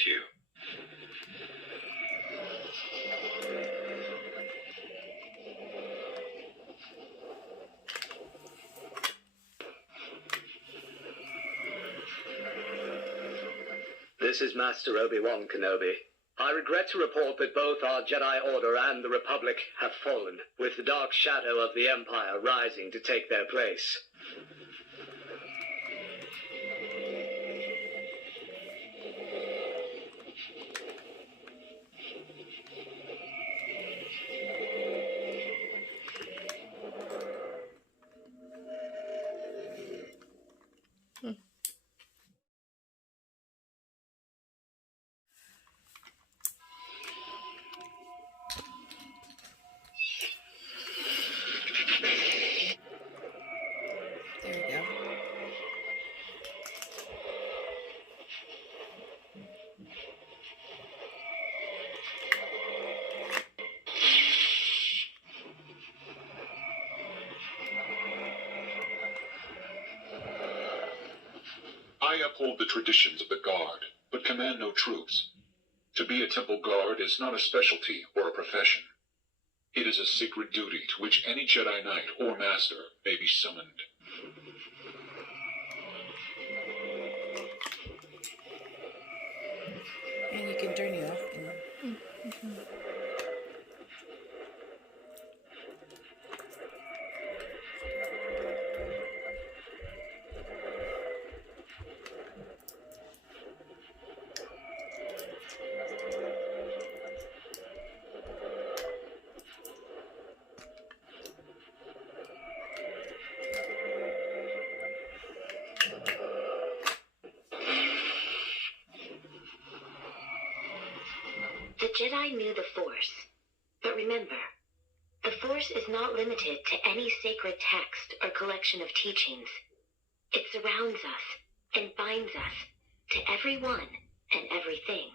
with you. This is Master Obi-Wan Kenobi. I regret to report that both our Jedi Order and the Republic have fallen, with the dark shadow of the Empire rising to take their place. There we go. I uphold the traditions of the Guard, but command no troops. To be a temple guard is not a specialty or a profession. It is a sacred duty to which any Jedi Knight or Master may be summoned. And you can turn it off. The Jedi knew the Force. But remember, the Force is not limited to any sacred text or collection of teachings. It surrounds us and binds us to everyone and everything.